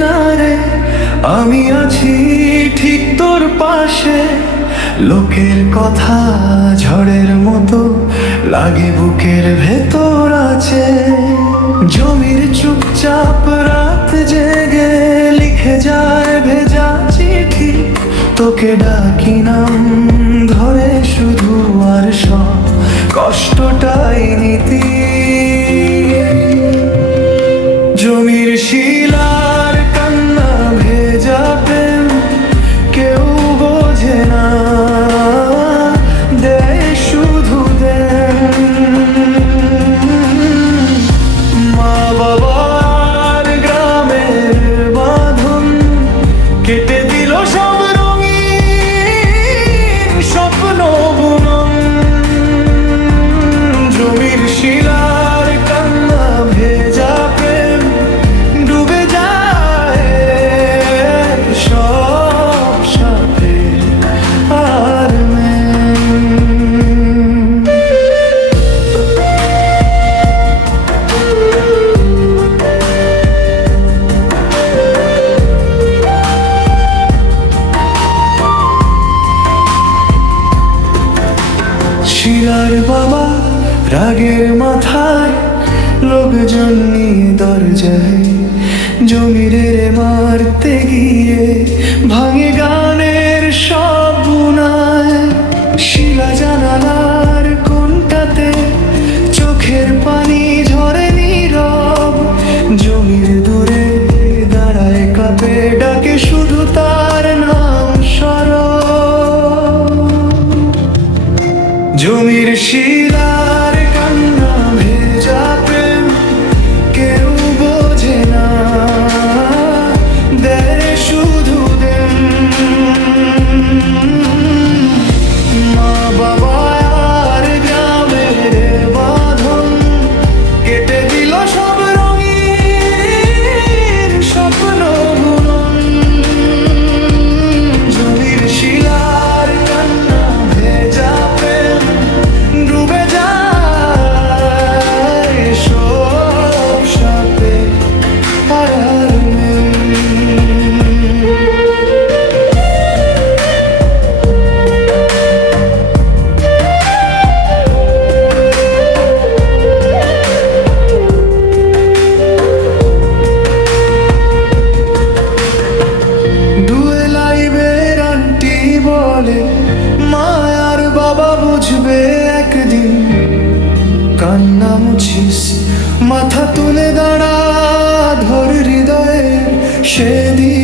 কিনারে আমি আছি ঠিক তোর পাশে। লোকের কথা ঝড়ের মতো লাগে বুকের ভেতর আছে। জমির চুপচাপ রাত জেগে লিখে যায় ভেজা চিঠি, তোকে ডাকি নাম ধরে শুধু, আর সব কষ্টটাই নীতি। জমির শিলার কান্না ভেজা প্রেম কেউ বোঝে না, দেয় শুধু দেন। মা বাবার গ্রামের বাঁধন কেটে দিল সব রঙিন স্বপ্ন বুনন। জমির শিলার কান্না ভেজা প্রেম ডুবে যায় সব সাথে আর শিলার বাবা রাগের মাথায় লোকজন নিয়ে দরজায়, জমিরে মারতে গিয়ে ভাঙে গানের সব বুনায়। শিলা জানালার কোনটাতে চোখের পানি ঝরে নীরব, জমির দূরে দাঁড়ায় কাঁপে ডাকে শুধু তার নাম সরব। জমির শিলার কান্না ভেজা প্রেম কেউ বোঝে না, দেয় শুধু দেন। মা বাবার গ্রামের বাঁধন কেটে দিল সব রঙিন স্বপ্ন বুনন। জমির শিলার কান্না ভেজা প্রেম ডুবে যায় সব সাথে আর ডুয়েলাইবের আন্টি বলে মা আর বাবা বুঝবে একদিন। কান্না মুছিস মাথা তুলে দাঁড়া, ধর হৃদয়ের সেদিন।